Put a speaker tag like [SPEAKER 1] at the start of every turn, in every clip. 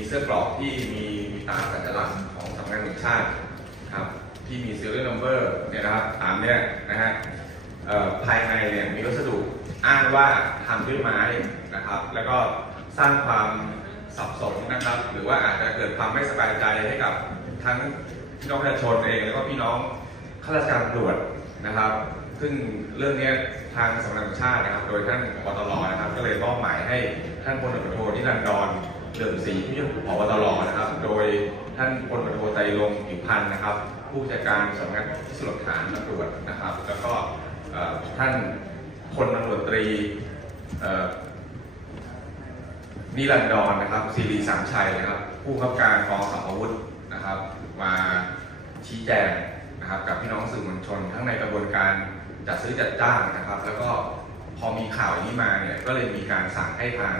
[SPEAKER 1] มีเสื้อกรอกที่มีมีตราสัญลักษณ์ของสำนักงานแห่งชาติครับที่มี serial number เนี่ยนะครับตามเนี่ยนะฮะภายในเนี่ยมีวัสดุอ้างว่าทำด้วยไม้นะครับ แล้วก็สร้างความสับสนนะครับ หรือว่าอาจจะเกิดความไม่สบายใจให้กับทั้งพี่น้องประชาชนเองแล้วก็พี่น้องข้าราชการตำรวจนะครับ ซึ่งเรื่องเนี้ยทางสำนักงานชาตินะครับ โดยท่านพบตรนะครับ ก็เลยมอบหมายให้ท่านพลตำรวจโทนิรันดร เหลื่อมศรีผู้ช่วยพบตรนะครับ โดยท่านพลตำรวจโทไตรรงผิวพันธ์นะครับ ผู้จัดการสำนักพิสูจน์หลักฐานตำรวจนะครับ แล้วก็ท่านพลตำรวจตรีนิรันดรนะครับศิริสามชัยนะครับ ผู้กำกับการกองสำอาวุธนะครับ มาชี้แจงนะครับกับพี่น้องสื่อมวลชน ทั้งในกระบวนการจัดซื้อจัดจ้างนะครับ แล้วก็พอมีข่าวนี้มาเนี่ยก็เลยมีการสั่งให้ทาง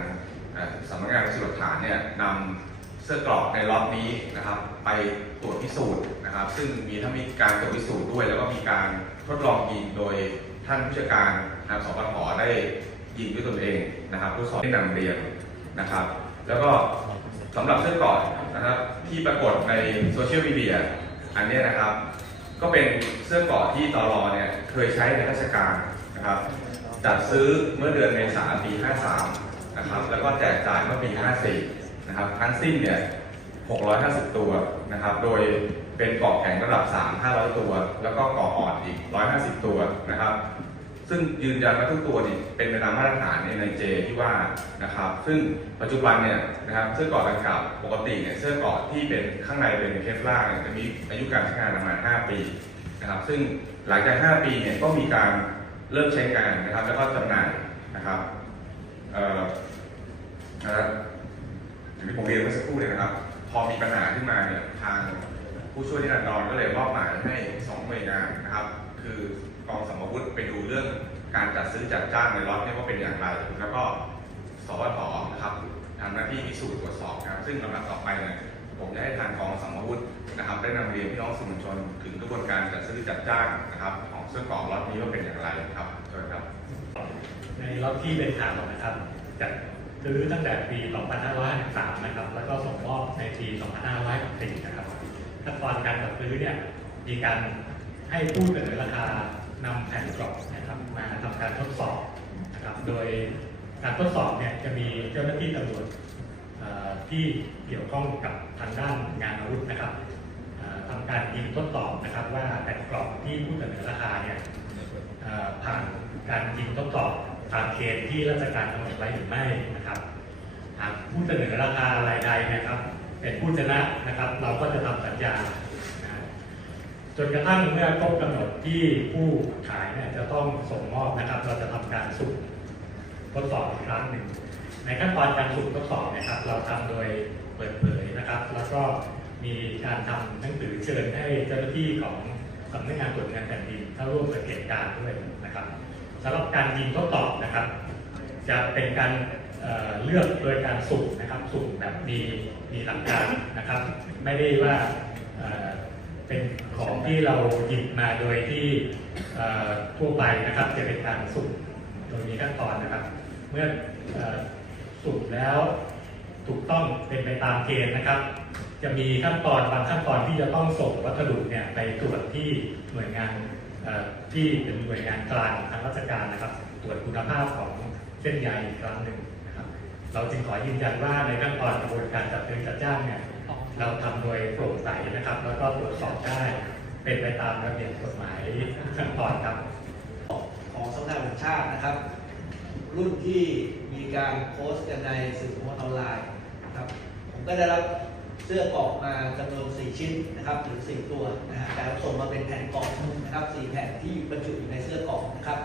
[SPEAKER 1] สำนักงานพิสูจน์หลักฐานเนี่ยนำเสื้อกรอกในล็อตนี้นะครับ ไปตรวจพิสูจน์นะครับ ซึ่งมีทั้งมีการตรวจพิสูจน์ด้วย แล้วก็มีการทดลองยิงโดยท่านผู้จัดการทางสปทได้ยิงด้วยตนเองนะครับผู้สอบได้นำเรียนนะครับ แล้วก็สำหรับเสื้อกราะนะครับที่ปรากฏในโซเชียลมีเดียอันนี้นะครับ ก็เป็นเสื้อกราะที่ตลอเนี่ยเคยใช้ในราชการนะครับจัดซื้อเมื่อเดือนเมษายนปี 53 นะครับแล้วก็แจกจ่ายเมื่อปี 54 นะครับทั้งสิ้นเนี่ย 650 ตัวนะครับ โดยเป็นเกาะแข็งระดับ 3 500 ตัว แล้วก็เกาะอ่อนอีก 150 ตัวนะครับ ซึ่งยืนยันว่าทุกตัวนี่เป็นไปตามมาตรฐานในเจที่ว่านะครับ ซึ่งปัจจุบันเนี่ยนะครับเสื้อเกาะดังกล่าวปกติเนี่ยเสื้อเกาะที่เป็นข้างในเป็นเคฟลาร์เนี่ยจะมีอายุการใช้งานประมาณ 5 ปีนะครับซึ่งหลังจาก 5 ปีเนี่ยก็มีการเริ่มใช้งานนะครับ แล้วก็จำหน่ายนะครับ นะครับอย่างที่ผมเรียนเมื่อสักครู่เลยนะครับ พอมีปัญหาขึ้นมาเนี่ยทางผู้ช่วยนิรันดรก็เลยมอบหมายให้สองหน่วยงานนะครับ คือกองสมวุฒิไปดูเรื่องการจัดซื้อจัดจ้างในล็อตเนี่ยว่าเป็นอย่างไร แล้วก็สวทนะครับทำหน้าที่พิสูจน์ตรวจสอบครับ ซึ่งลำดับต่อไปเนี่ยผมจะให้ทางกองสมวุฒินะครับ ได้นำเรียนพี่น้องสื่อมวลชนถึงกระบวนการจัดซื้อจัดจ้างนะครับ ของเสื้อกรอกล็อตนี้ว่าเป็นอย่างไรครับเชิญครับ
[SPEAKER 2] ในล็อตที่เป็นข่าวนะครับจัด ซื้อตั้งแต่ปี 2553 นะครับ แล้วก็ส่งมอบในปี 2564 นะครับ ขั้นตอนการจัดซื้อเนี่ย มีการให้ผู้เสนอราคานำแผ่นกรอบนะครับมาทำการทดสอบนะครับ โดยการทดสอบเนี่ยจะมีเจ้าหน้าที่ตำรวจที่เกี่ยวข้องกับทางด้านงานอาวุธนะครับทำการยิงทดสอบนะครับว่าแผ่นกรอบที่ผู้เสนอราคาเนี่ยผ่านการยิงทดสอบ ตามเกณฑ์ที่ราชการกำหนดไว้หรือไม่นะครับ หากผู้เสนอราคารายใดนะครับ เป็นผู้ชนะนะครับ เราก็จะทำสัญญานะจนกระทั่งเมื่อครบกำหนดที่ผู้ขายเนี่ยจะต้องส่งมอบนะครับ เราจะทำการสุ่มทดสอบอีกครั้งหนึ่ง ในขั้นตอนการสุ่มทดสอบนะครับ เราทำโดยเปิดเผยนะครับ แล้วก็มีการทำหนังสือเชิญให้เจ้าหน้าที่ของสำนักงานตรวจเงินแผ่นดินเข้าร่วมสังเกตการด้วยนะครับ สำหรับการยิงทดสอบนะครับ จะเป็นการเเลือกโดยการสุ่มนะครับสุ่มแบบมีมีหลักการนะครับ ไม่ได้ว่าเเป็นของที่เราหยิบมาโดยที่ทั่วไปนะครับ จะเป็นการสุ่มโดยมีขั้นตอนนะครับ เมื่ออสุ่มแล้วถูกต้องเป็นไปตามเกณฑ์นะครับ จะมีขั้นตอนบางขั้นตอนที่จะต้องส่งวัสดุเนี่ยไปตรวจที่หน่วยงาน ที่เป็นหน่วยงานกลางทางราชการนะครับ ตรวจคุณภาพของเส้นใยอีกครั้งหนึ่งนะครับ เราจึงขอยืนยันว่าในขั้นตอนกระบวนการจัดซื้อจัดจ้างเนี่ยเราทำโดยโปร่งใสนะครับ แล้วก็ตรวจสอบได้ เป็นไปตามระเบียบกฎหมายขั้นตอนครับ
[SPEAKER 3] ของสำนักงานชาตินะครับ รุ่นที่มีการโพสต์กันในสื่อสังคมออนไลน์นะครับ ผมก็ได้รับ เสื้อกรอกมาจำนวน 4 ชิ้นนะครับหรือ 4 ตัวนะฮะแต่ส่งมาเป็นแผ่นกรอกนะครับ 4 แผ่นที่บรรจุอยู่ในเสื้อกรอกนะครับ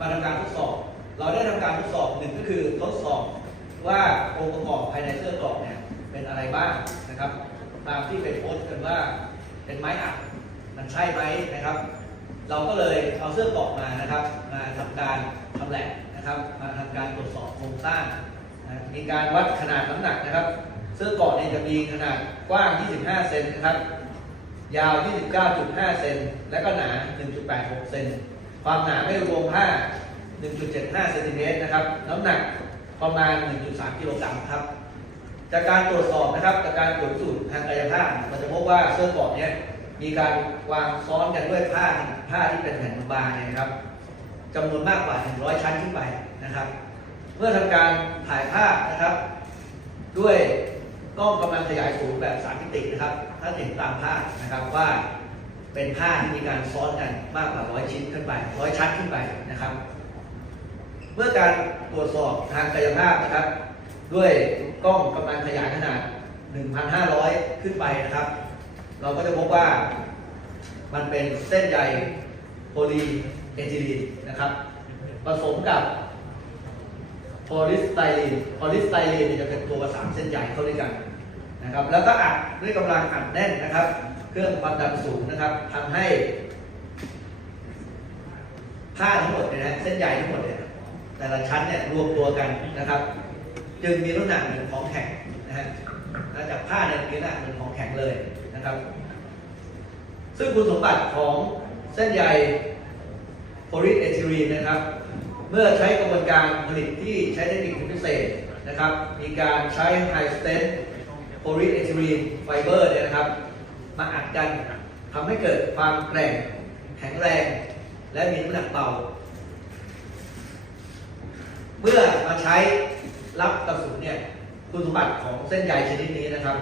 [SPEAKER 3] มาทำการทดสอบ เราได้ทำการทดสอบหนึ่งก็คือทดสอบว่าองค์ประกอบภายในเสื้อกรอกเนี่ยเป็นอะไรบ้างนะครับ ตามที่ไปโพสต์กันว่าเป็นไม้อัดมันใช่ไหมนะครับ เราก็เลยเอาเสื้อกรอกมานะครับ มาทำการทำแหลกนะครับ มาทำการตรวจสอบโครงสร้างมีการวัดขนาดน้ำหนักนะครับ เสื้อกรอกเนี่ยจะมีขนาดกว้าง 25 เซนนะครับ ยาว 29.5 เซน และก็หนา 1.86 เซน ความหนาไม่รวมผ้า 1.75 เซนติเมตรนะครับ น้ำหนักประมาณ 1.3 กิโลกรัมครับ จากการตรวจสอบนะครับ จากการตรวจสูจน์ทางกายภาพเราจะพบว่าเสื้อเกาะเนี้ยมีการวางซ้อนกันด้วยผ้าผ้าที่เป็นแผ่นบางๆเนี่ยนะครับจำนวนมากกว่า 100 ชั้นขึ้นไปนะครับ เมื่อทำการถ่ายภาพนะครับ ด้วย กล้องกำลังขยายสูงแบบสามมิตินะครับถ้าเห็นตามภาพนะครับว่าเป็นผ้าที่มีการซ้อนกันมากกว่าร้อยชิ้นขึ้นไปร้อยชั้นขึ้นไปนะครับ เมื่อการตรวจสอบทางกายภาพนะครับ ด้วยกล้องกำลังขยายขนาด 1,500 ขึ้นไปนะครับ เราก็จะพบว่ามันเป็นเส้นใยโพลีเอทิลีนนะครับผสมกับโพลิสไตรีนโพลิสไตรีนเนี่ยจะเป็นตัวประสานเส้นใยเข้าด้วยกัน นะครับ แล้วก็อัดด้วยกำลังอัดแน่นนะครับ เครื่องความดันสูงนะครับทำให้ผ้าทั้งหมดเนี่ยนะเส้นใยทั้งหมดเนี่ยแต่ละชั้นเนี่ยรวมตัวกันนะครับ จึงมีน้ำหนักเหมือนของแข็งนะฮะและจากผ้าเนี่ยมีน้ำหนักเหมือนของแข็งเลยนะครับ ซึ่งคุณสมบัติของเส้นใยโพลิเอทิลีนนะครับ เมื่อใช้กระบวนการผลิตที่ใช้เทคนิคพิเศษนะครับ มีการใช้ไฮสเตน โพลิเอทิลีนไฟเบอร์เนี่ยนะครับ มาอัดกันทำให้เกิดความแกร่ง แข็งแรง และมีน้ำหนักเบาเมื่อมาใช้รับกระสุนเนี่ยคุณสมบัติของเส้นใยชนิดนี้นะครับ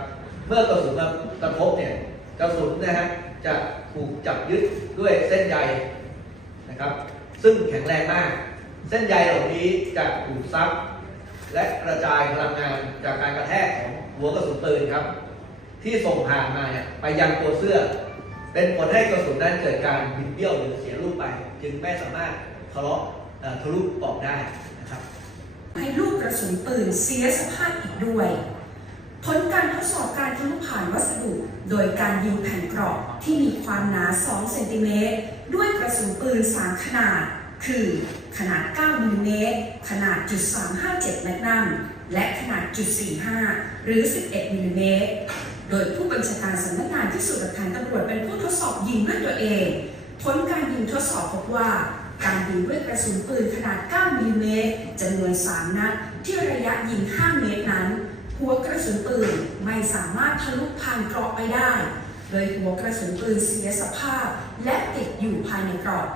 [SPEAKER 3] เมื่อกระสุนมากระทบเนี่ยกระสุนนะฮะจะถูกจับยึดด้วยเส้นใยนะครับ ซึ่งแข็งแรงมาก เส้นใยเหล่านี้จะถูกซับและกระจายพลังงานจากการกระแทกของ หัวกระสุนปืนครับ ที่ส่งผ่านมาเนี่ยไปยังตัวเสื้อ เป็นผลให้กระสุนนั้นเกิดการบิดเบี้ยวหรือเสียรูปไป จึงไม่สามารถทะเลาะทะลุปอกได้นะครับ
[SPEAKER 4] ให้ลูกกระสุนปืนเสียสภาพอีกด้วย ผลการทดสอบการทะลุผ่านวัสดุ โดยการยิงแผ่นกราะที่มีความหนา 2 เซนติเมตรด้วยกระสุนปืน 3 ขนาด คือขนาด 9มิลลิเมตร ขนาดจุด357แมกนัม และขนาดจุด45 หรือ 11มิลลิเมตร โดยผู้บัญชาการสำนักงานพิสูจน์หลักฐานตำรวจเป็นผู้ทดสอบยิงด้วยตัวเอง ผลการยิงทดสอบพบว่า การยิงด้วยกระสุนปืนขนาด 9มิลลิเมตรจำนวน 3 นัด ที่ระยะยิง 5 เมตรนั้น หัวกระสุนปืนไม่สามารถทะลุผ่านเกราะไปได้ โดยหัวกระสุนปืนเสียสภาพ และติดอยู่ภายในเกราะ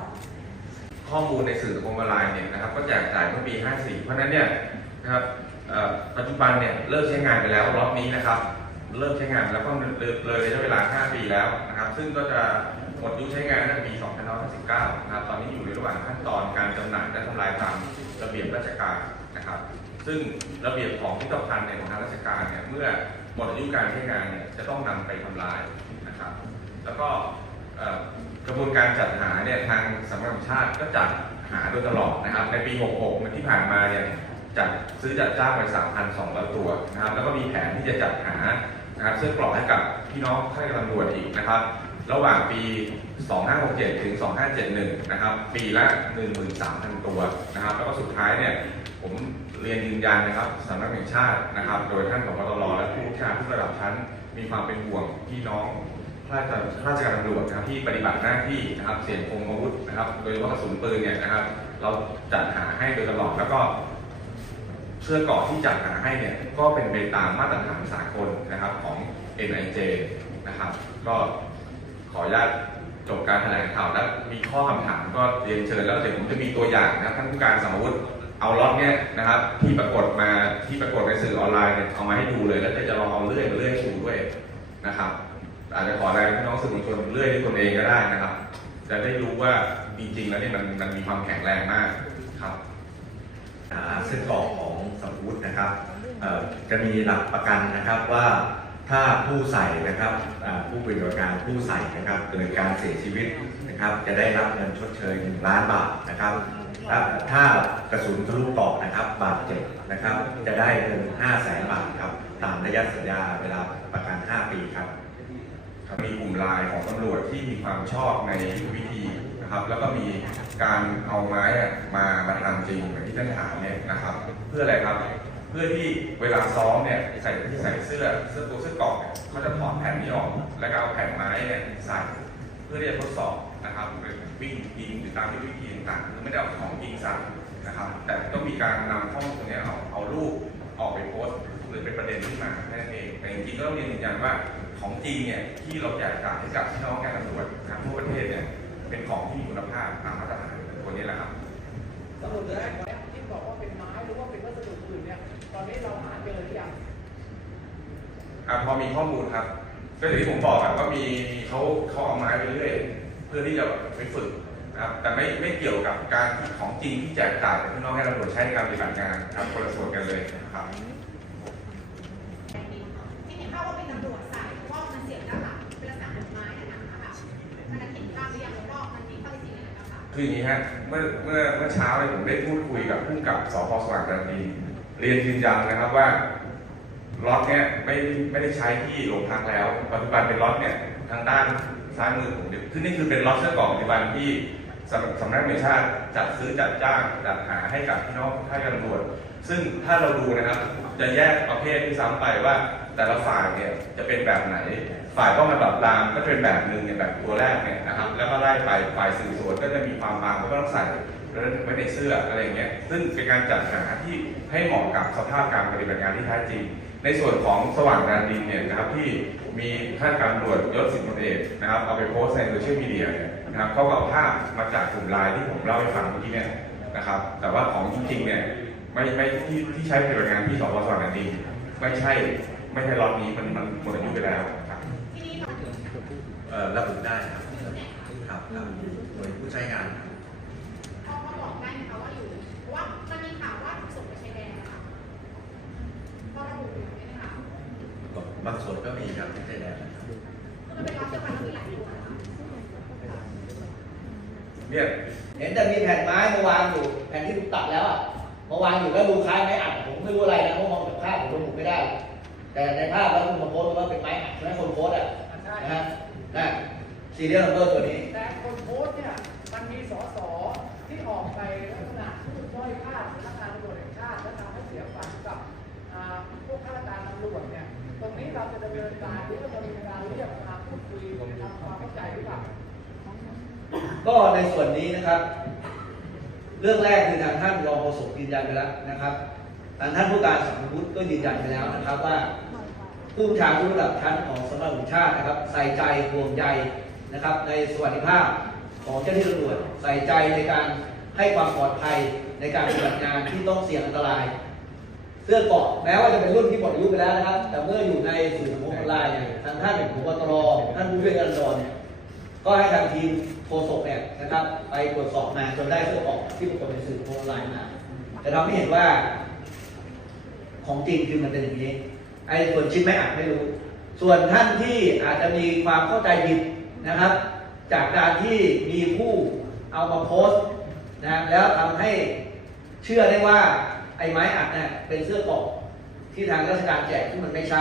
[SPEAKER 1] ข้อมูลในสื่อสังคมออนไลน์เนี่ยนะครับก็แจกจ่ายเมื่อปี 54 เพราะนั้นเนี่ยนะครับปัจจุบันเนี่ยเลิกใช้งานไปแล้วรอบนี้นะครับเริ่มใช้งานแล้วก็เลยเลยระยะเวลา 5 ปีแล้วนะครับ ซึ่งก็จะหมดอายุใช้งานในปี2559นะครับตอนนี้อยู่ในระหว่างขั้นตอนการจำหน่ายและทำลายตามระเบียบราชการนะครับ ซึ่งระเบียบของพิพิธภัณฑ์ในของทางราชการเนี่ยเมื่อหมดอายุการใช้งานเนี่ยจะต้องนำไปทำลายนะครับ แล้วก็ กระบวนการจัดหาเนี่ยทางสำนักงานชาติก็จัดหาโดยตลอดนะครับ ในปี 66มันที่ผ่านมาเนี่ยจัดซื้อจัดจ้างไป 3,200 ตัวนะครับ แล้วก็มีแผนที่จะจัดหานะครับเสื้อกรอกให้กับพี่น้องข้าราชการตำรวจอีกนะครับ ระหว่างปี 2567 ถึง 2571 นะครับ ปีละ 13,000 ตัวนะครับ แล้วก็สุดท้ายเนี่ยผมเรียนยืนยันนะครับสำนักงานแห่งชาตินะครับ โดยท่านผบตรและผู้ชาการทุกระดับชั้น มีความเป็นห่วงพี่น้อง ข้าราชการข้าราชการตำรวจนะครับที่ปฏิบัติหน้าที่นะครับเสี่ยงคมอาวุธนะครับ โดยเฉพาะกระสุนปืนเนี่ยนะครับ เราจัดหาให้โดยตลอดแล้วก็เสื้อเกราะที่จัดหาให้เนี่ยก็เป็นไปตามมาตรฐานสากลนะครับของ NIJ นะครับ ก็ขออนุญาตจบการแถลงข่าวแล้วมีข้อคำถามก็เรียนเชิญแล้วเดี๋ยวผมจะมีตัวอย่างนะท่านผู้การสมวุฒิเอาล็อตเนี่ยนะครับ ที่ปรากฏมาที่ปรากฏในสื่อออนไลน์เนี่ยเอามาให้ดูเลยแล้วจะลองเอาเลื่อยมาเลื่อยดูด้วยนะครับ อาจจะขอแรงพี่น้องสื่อมวลชนเลื่อยด้วยตนเองก็ได้นะครับ จะได้รู้ว่าจริงๆแล้วเนี่ยมันมันมีความแข็งแรงมากครับ
[SPEAKER 5] หาเส้นกรอกของสมวุฒินะครับจะมีหลักประกันนะครับว่าถ้าผู้ใส่นะครับอ่าผู้บริการผู้ใส่นะครับเกิดการเสียชีวิตนะครับ จะได้รับเงินชดเชย1ล้านบาทนะครับถ้ากระสุนทะลุเกนะครับบาดเจ็บนะครับ จะได้เงิน5แสนบาทครับตามระยะสัญญาเวลาประกัน 5 ปีครับ
[SPEAKER 1] มีกลุ่มไลน์ของตำรวจที่มีความชอบในยุทธวิธีนะครับ แล้วก็มีการเอาไม้มามาทำจริงเหมือนที่ท่านถามเนี่ยนะครับ เพื่ออะไรครับ เพื่อที่เวลาซ้อมเนี่ยใส่ที่ใส่เสื้อเสื้อตัวเสื้อเกราะเนี่ยเขาจะถอดแผ่นนี้ออก แล้วก็เอาแผ่นไม้เนี่ยใส่เพื่อที่จะทดสอบนะครับวิ่งยิงหรือตามยุทธวิธีต่างๆคือไม่ได้เอาของจริงใส่นะครับแต่ต้องมีการนำข้อมูลตรงเนี้ยเอาเอารูปออกไปโพสต์ในกิดเป็นประเด็นขึ้นมาแค่นั้นเองแต่จริงๆก็ต้องเรียนยืนยันว่า ของจริงเนี่ยที่เราแจกจ่ายให้กับพี่น้องแกตำรวจนะครับทั่วประเทศเนี่ยเป็นของที่มีคุณภาพตามมาตรฐานตัวนี้แหละครับ
[SPEAKER 6] ตำรวจจะได้ไหมที่บอกว่าเป็นไม้หรือว่าเป็นวัสดุอื่นเนี่ยตอนนี้เราหาเจอหรือยัง
[SPEAKER 1] อะพอมีข้อมูลครับ ก็อย่างที่ผมบอกอะว่ามีมีเขาเขาเอาไม้ไปเรื่อยเพื่อที่จะไปฝึกนะครับแต่ไม่ไม่เกี่ยวกับการที่ของจริงที่แจกจ่ายให้พี่น้องให้ตำรวจใช้ในการปฏิบัติงานครับคนละส่วนกันเลยนะครับ
[SPEAKER 7] คืออ
[SPEAKER 1] ย่างนี้ฮะเมื่อเมื่อเมื่อเช้าเนี่ยผมได้พูดคุยกับผู้กับสพสว่างแดนดินเรียนยืนยันนะครับว่าล็อตเนี่ยไม่ไม่ได้ใช้ที่โรงพักแล้ว ปัจจุบันเป็นล็อตเนี่ยทางด้านซ้ายมือผมเนี่ยคือนี่คือเป็นล็อตเสื้อกล่องปัจจุบันที่สำสำนักงานชาติจัดซื้อจัดจ้างจัดหาให้กับพี่น้องข้าราชการตำรวจซึ่งถ้าเราดูนะครับ จะแยกประเภทที่ซ้ำไปว่าแต่ละฝ่ายเนี่ยจะเป็นแบบไหน ฝ่ายป้องกันปราบปรามก็จะเป็นแบบหนึ่งเนี่ยแบบตัวแรกเนี่ยนะครับ แล้วก็ไล่ไปฝ่ายสืบสวนก็จะมีความบางก็ต้องใส่ไว้ในเสื้ออะไรอย่างเงี้ย ซึ่งเป็นการจัดหาที่ให้เหมาะกับสภาพการปฏิบัติงานที่แท้จริง ในส่วนของสว่างแดนดินเนี่ยนะครับที่มีท่านการตรวจยศสิบตำรวจเอกนะครับเอาไปโพสต์ในโซเชียลมีเดียเนี่ยนะครับเขาก็เอาภาพมาจากกลุ่มไลน์ที่ผมเล่าให้ฟังเมื่อกี้เนี่ยนะครับ แต่ว่าของจริงๆเนี่ยไม่ไม่ที่ที่ใช้ปฏิบัติงานที่สพสว่างแดนดินไม่ใช่ไม่ใช่ล็อตนี้มันมันหมดอายุไปแล้วครับ
[SPEAKER 7] ทีนี้เรา
[SPEAKER 5] เอ่อ ระบุได้ครับครับครับโดยผู้ใช้งานครับ
[SPEAKER 7] พอพอบอกได้ไหมคะว่าอยู่เพราะว่ามันมีข่าวว่าถูกส่งไปชายแดนนะคะพอระบุอยู่ไหมคะ
[SPEAKER 5] บางส่วนก็มีครับที่ใช้แดนนะครับ
[SPEAKER 7] คือมันเป็นรับจังหวัดที่หลายตัวนะคะ
[SPEAKER 1] เนี่ย
[SPEAKER 3] เห็นแต่มีแผ่นไม้มาวางอยู่แผ่นที่ถูกตัดแล้วอะมาวางอยู่แล้วดูคล้ายไม้อัดผมไม่รู้อะไรนะเพราะมองจากภาพผมระบุไม่ได้ แต่ในภาพแล้วคุณมาโพสต์ว่าเป็นไม้อัดใช่ไหมคนโพสต์อะ
[SPEAKER 6] ใช่
[SPEAKER 3] นะฮะ นั่นซีเรียลนัมเบอร์ตัวนี้
[SPEAKER 6] แต่คนโพสต์เนี่ยมันมีสสที่ออกไปลักษณะพูดด้อยค่าสำนักงานตำรวจแห่งชาติและทำให้เสียขวัญกับอ่าพวกข้าราชการตำรวจเนี่ยตรงนี้เราจะดำเนินการหรือว่าจะมีการเรียกมาพูดคุยทำความเข้าใจหรือเปล่า
[SPEAKER 3] ก็ในส่วนนี้นะครับ เรื่องแรกคือทางท่านรองโฆษกยืนยันไปแล้วนะครับทางท่านผู้การสัมพุทธก็ยืนยันไปแล้วนะครับว่า ผู้ชาการะดับชั้นของสำนักงานชาตินะครับ ใส่ใจห่วงใยนะครับ ในสวัสดิภาพของเจ้าหน้าที่ตำรวจใส่ใจในการให้ความปลอดภัยในการปฏิบัติงานที่ต้องเสี่ยงอันตราย เสื้อเกาะแม้ว่าจะเป็นรุ่นที่หมดอายุไปแล้วนะครับ แต่เมื่ออยู่ในสื่อสังคมออนไลน์เนี่ยทางท่านผบตรท่านผู้ช่วยการจราจรเนี่ยก็ให้ทางทีมโฆษกเนี่ยนะครับ ไปตรวจสอบมาจนได้เสื้อเกาะที่ปรากฏในสื่อออนไลน์มาจะทำให้เห็นว่าของจริงคือมันเป็นอย่างนี้ ไอ้ส่วนชิ้นไม่อาจไม่รู้ ส่วนท่านที่อาจจะมีความเข้าใจผิดนะครับ จากการที่มีผู้เอามาโพสต์นะแล้วทำให้เชื่อได้ว่าไอ้ไม้อัดเนี่ยเป็นเสื้อกราะที่ทางราชการแจกที่มันไม่ใช่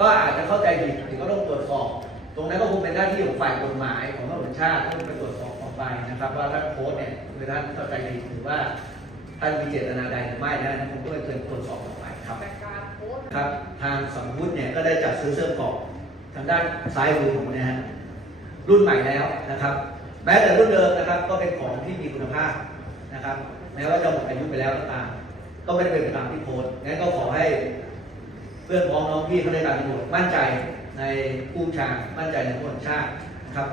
[SPEAKER 3] ก็อาจจะเข้าใจผิดหรือก็ต้องตรวจสอบ ตรงนั้นก็คงเป็นหน้าที่ของฝ่ายกฎหมายของตำรวจชาติที่ไปตรวจสอบต่อไปนะครับ ว่าท่านโพสต์เนี่ยคือท่านเข้าใจผิดหรือว่าท่านมีเจตนาใดหรือไม่นะผมก็เลยเชิญตรวจสอบต่อไปครับ ครับทางสมพุทธเนี่ยก็ได้จัดซื้อเสื้อเกราะทางด้านซ้ายมือผมนะฮะรุ่นใหม่แล้วนะครับแม้แต่รุ่นเดิมนะครับ ก็เป็นของที่มีคุณภาพนะครับ แม้ว่าจะหมดอายุไปแล้วก็ตาม ก็ไม่ได้เป็นไปตามที่โพสต์งั้นก็ขอให้ เพื่อนพ้องน้องพี่เขาได้การตำรวจมั่นใจในผู้ชามั่นใจในผู้บัญชานะครับ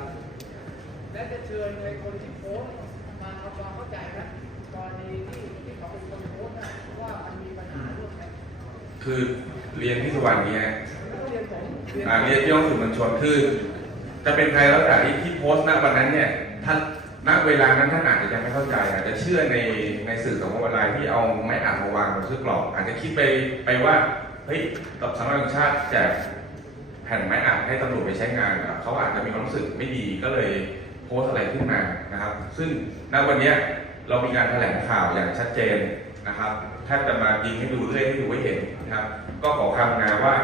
[SPEAKER 6] และจะเชิญในคนที่โพสต์มาทำความเข้าใจกันกรณีที่ คือ
[SPEAKER 1] เรียนที่สวรรค์นี้ฮะ
[SPEAKER 6] ไม่ต้องเรียนผมเรียน
[SPEAKER 1] อ่าเรียนที่ห้องสื่อมวลชนคือ จะเป็นใครแล้วแต่ที่ที่โพสต์ณวันนั้นเนี่ยท่านณเวลานั้นท่านอาจจะยังไม่เข้าใจอาจจะเชื่อในในสื่อสังคมออนไลน์ที่เอาไม้อัดมาวางบนเสื้อกรอกอาจจะคิดไปไปว่าเฮ้ยตบสำนักงานชาติแจกแผ่นไม้อัดให้ตำรวจไปใช้งานอะเขาอาจจะมีความรู้สึกไม่ดีก็เลยโพสต์อะไรขึ้นมานะครับ ซึ่งณวันเนี้ยเรามีการแถลงข่าวอย่างชัดเจน นะครับแทบจะมายิงให้ดูเรื่อยให้ดูให้เห็นนะครับ ก็ขอคำงานว่า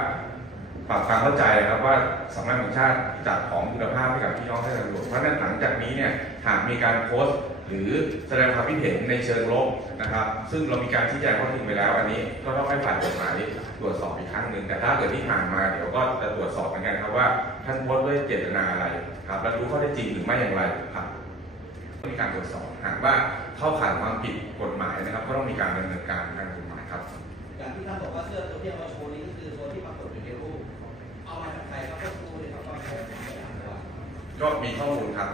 [SPEAKER 1] ปรับความเข้าใจนะครับว่าสำนักงานชาติจัดของคุณภาพให้กับพี่น้องให้ตำรวจเพราะนั้นหลังจากนี้เนี่ยหากมีการโพสต์ หรือแสดงความคิดเห็นในเชิงลบนะครับ ซึ่งเรามีการชี้แจงข้อเท็จจริงไปแล้ว อันนี้ก็ต้องให้ฝ่ายกฎหมายตรวจสอบอีกครั้งหนึ่งแต่ถ้าเกิดที่ผ่านมาเดี๋ยวก็จะตรวจสอบเหมือนกันครับว่าท่านโพสต์ด้วยเจตนาอะไรครับและรู้ข้อเท็จจริงหรือไม่อย่างไรครับ มีการตรวจสอบหากว่าเข้าข่ายความผิดกฎหมายนะครับ ก็ต้องมีการดำเนินการทางกฎหมายครับ
[SPEAKER 3] การที่ท่านบอกว่าเสื้อตัวที่เอามาโชว์นี้
[SPEAKER 1] ก็
[SPEAKER 5] คือตัวที่ปรากฏอยู่ในรูปเอา
[SPEAKER 1] มา
[SPEAKER 5] จากใครครับก็ครูเลยครับ
[SPEAKER 1] ก็มีข้อมูลครับ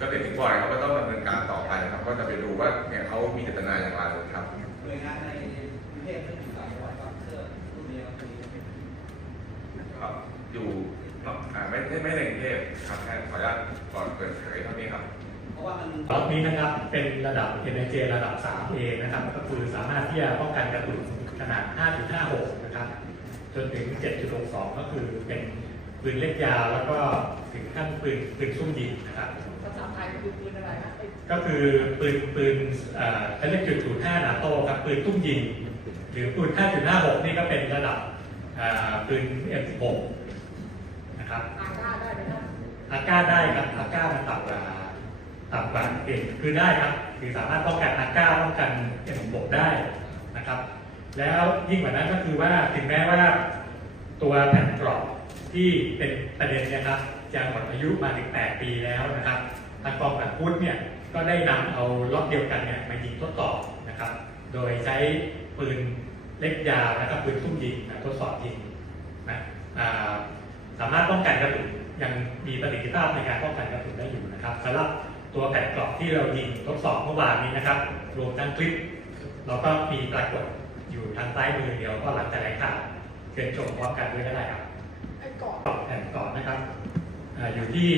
[SPEAKER 1] ก็เป็นถึงบ่อยครัก็ต้องดำเนินการต่อไปครับ ก็จะไปดูว่าเนี่ยเขามีเจตนาอย่างไรครับ
[SPEAKER 3] โดยงานในกรุงเทพหรือต่ายจังหวัดครับเสื้อรูปนี้ครับ
[SPEAKER 1] อยู่ไม่ไม่ในกรุงเทพครับแค่ขออนุญาตก่อนเกิดเผยเท่านี้ครับ
[SPEAKER 3] ราะว่ามัน
[SPEAKER 2] รอบนี้นะครับเป็นระดับ NIJ ระดับ 3A นะครับก็คือสามารถที่จะป้องกันกระสุนขนาด 5.56 นะครับ จนถึง 7.62 ก็คือเป็นปืนเล็กยาวแล้วก็ถึงขั้นปืนปืนซุ่มยิงนะครับ
[SPEAKER 6] ภาษาไทยคือปืนอะไรนะไอ้
[SPEAKER 2] ก็คือปืนปืนเอ่อเขาเรียกจุดศูนย์ห้านาโต้ครับปืนตุ้มยิง หรือปืน 5.56 นี่ก็เป็นระดับอ่าปืน M16 นะครับ
[SPEAKER 6] อาก้าได้ไหมครับ
[SPEAKER 2] อาก้าได้ครับอาก้ามันต่ำกว่า ต่ำกว่าเกณฑ์คือได้ครับคือสามารถป้องกันอาก้าป้องกัน M16 ได้นะครับ แล้วยิ่งกว่านั้นก็คือว่าถึงแม้ว่า ตัวแผ่นกรอบที่เป็นประเด็นเนะครับจะหมดอายุมาถึง 8 ปีแล้วนะครับทางกองแบบพุทธเนี่ยก็ได้นำเอาล็อตเดียวกันเนี่ยมายิงทดสอบนะครับ โดยใช้ปืนเล็กยาวนะครับปืนซุ่มยิงทดสอบยิงนะสามารถป้องกันกระสุนยังมีประสิทธิภาพในการป้องกันกระสุนได้อยู่นะครับสำหรับ ตัวแผ่นกรอบที่เรายิงทดสอบเมื่อวานนี้นะครับ รวมทั้งคลิป เราก็มีปรากฏอยู่ทางใต้มือเดียวก็หลังจากไหนข่าวเชิญชมพร้อมกันด้วยก็ได้ครับ
[SPEAKER 6] ไอ้เกาะ
[SPEAKER 2] แผ่นกรอบนะครับอาอยู่ที่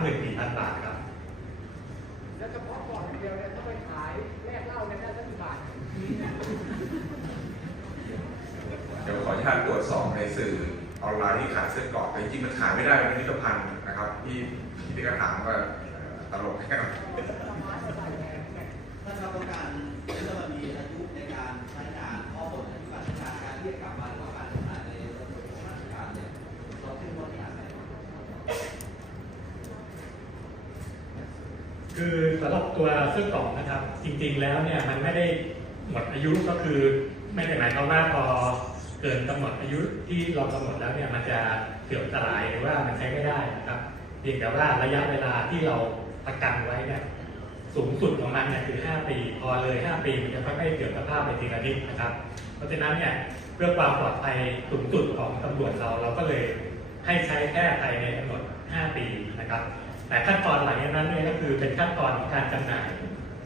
[SPEAKER 2] 34,000บาทครับ
[SPEAKER 6] แล้วเฉพาะเกาะอย่างเดียวเนี่ยต้องไปขายแลกเหล้าเนี่ยได้สักกี่บาท
[SPEAKER 1] เดี๋ยวขออนุญาตตรวจสอบในสื่อออนไลน์ที่ขายเสื้อเกราะแต่จริงๆมันขายไม่ได้เป็นผลิตภัณฑ์นะครับ ที่ที่พี่กระถามว่าเอ่อ ตลกแค่ไหน
[SPEAKER 3] ถ้าเราต้องการถ้ามันมีอายุในการใช้งานข้อมูลอายุการใช้งานการเรียกกลับมาหรือว่าการทำงานในระบบของราชการเนี่ยเราขึ้นว่าที่อาศัย
[SPEAKER 2] คือสำหรับตัวเสื้อกล่องนะครับ จริง ๆ แล้วเนี่ยมันไม่ได้หมดอายุก็คือไม่ได้หมายความว่าพอเกินกำหนดอายุที่เรากำหนดแล้วเนี่ยมันจะเสื่อมสลายหรือว่ามันใช้ไม่ได้นะครับเพียงแต่ว่าระยะเวลาที่เรา ประกันไว้เนี่ยสูงสุดของมันเนี่ยคือ 5 ปี พอเลย 5 ปีมันจะค่อยๆเสื่อมสภาพไปทีละนิดนะครับ เพราะฉะนั้นเนี่ยเพื่อความปลอดภัยสูงสุดของตำรวจเราเราก็เลยให้ใช้แค่ภายในกำหนด 5 ปีนะครับ แต่ขั้นตอนหลังจากนั้นเนี่ยก็คือเป็นขั้นตอนของการจำหน่าย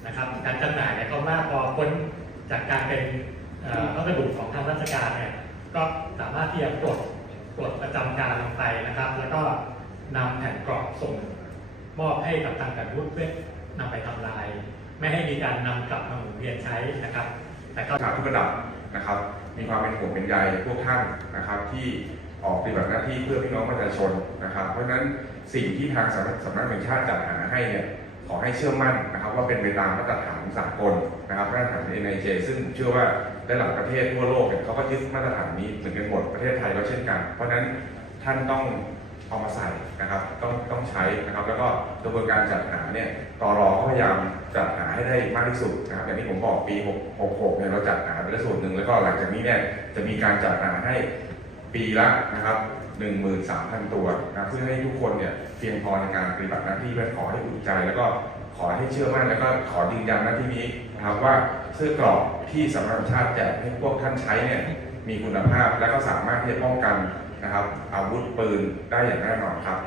[SPEAKER 2] นะครับ การจำหน่ายเนี่ยเขามว่าพอพ้นจากการเป็นเอ่อพัสดุของทางราชการเนี่ยก็สามารถที่จะปลดปลดประจำการลงไปนะครับ แล้วก็นำแผ่นกรอบส่ง มอบให้กับทางการวุฒิเพื่อนำไปทำลาย ไม่ให้มีการนำกลับมาหมุนเวียนใช้นะครับแต่ก็
[SPEAKER 1] ทหารทุกระดับนะครับ มีความเป็นห่วงเป็นใยพวกท่านนะครับ ที่ออกปฏิบัติหน้าที่เพื่อพี่น้องประชาชนนะครับ เพราะฉะนั้นสิ่งที่ทางสำนักสำนักแห่งชาติจัดหาให้เนี่ยขอให้เชื่อมั่นนะครับ ว่าเป็นไปตามมาตรฐานสากลนะครับมาตรฐาน NIJ ซึ่งผมเชื่อว่าหลายประเทศทั่วโลกเนี่ยเขาก็ยึดมาตรฐานนี้เหมือนกันหมดประเทศไทยก็เช่นกัน เพราะฉะนั้นท่านต้อง เอามาใส่นะครับต้องต้องใช้นะครับแล้วก็กระบวนการจัดหาเนี่ยตรก็พยายามจัดหาให้ได้มากที่สุดนะครับอย่างที่ผมบอกปี 66เนี่ยเราจัดหาไปแล้วส่วนหนึ่งแล้วก็หลังจากนี้เนี่ยจะมีการจัดหาให้ปีละนะครับ13,000 ตัวนะเพื่อให้ทุกคนเนี่ยเพียงพอในการปฏิบัติหน้าที่เพื่อขอให้อุ่นใจ แล้วก็ขอให้เชื่อมั่นแล้วก็ขอยืนยันหน้าที่นี้นะครับว่าเสื้อกรอกที่สำนักงานชาติแจกให้พวกท่านใช้เนี่ยมีคุณภาพและก็สามารถที่จะป้องกัน นะครับอาวุธปืนได้อย่างแน่นอนครับ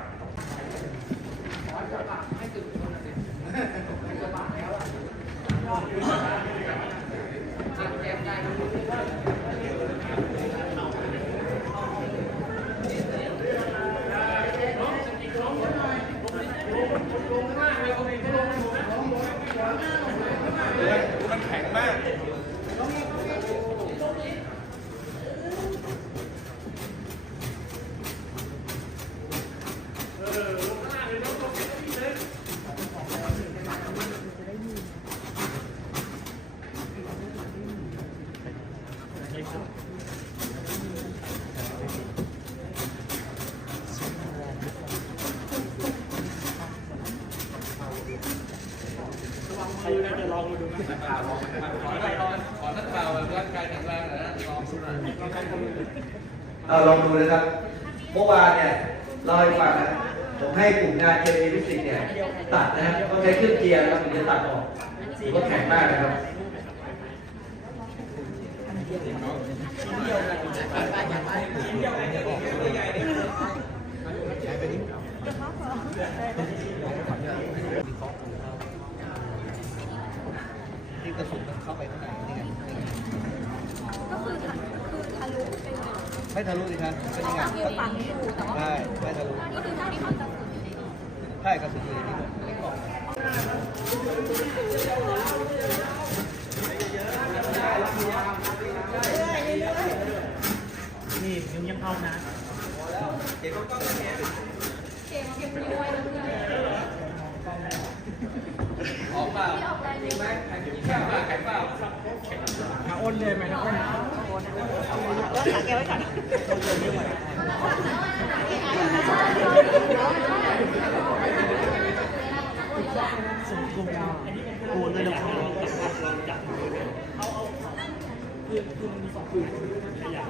[SPEAKER 3] เราลองดูนะครับ เมื่อวานเนี่ยเราให้ฟังนะ ผมให้กลุ่มงานเคมีฟิสิกส์เนี่ยตัดนะครับต้องใช้เครื่องเกียร์นะครับถึงจะตัดออกถือว่าแข็งมากนะครับที่กระสุน
[SPEAKER 7] เข้า
[SPEAKER 3] ไปข้างใน ม่ทะลุสิครับเป็นยังไง
[SPEAKER 7] คือฝังอยู่แต่ว่า
[SPEAKER 3] ใช่ไม่ทะลุ
[SPEAKER 7] นี่คือเท่าที่เขาจะสูญอยู่ในนี้
[SPEAKER 3] ใช่กระสุนอยู่ในนี้หมดในกล่อง
[SPEAKER 8] นี่ยังยังเอานะ
[SPEAKER 3] เก็บกล้องเก็บ
[SPEAKER 7] เกมเก็บด้วยแล้วเพื่ อ
[SPEAKER 3] อกเปล่า
[SPEAKER 7] ออกแรงจริงไหม
[SPEAKER 3] แข็งเปล่าแข็งเปล่า
[SPEAKER 8] มาอ้นเลยไหมนะอ้น
[SPEAKER 7] ก็สังเกตไว้ก่อน
[SPEAKER 8] กูเลยนะลองจับลองจับเอาเอาคือคือมันมีสองอย่า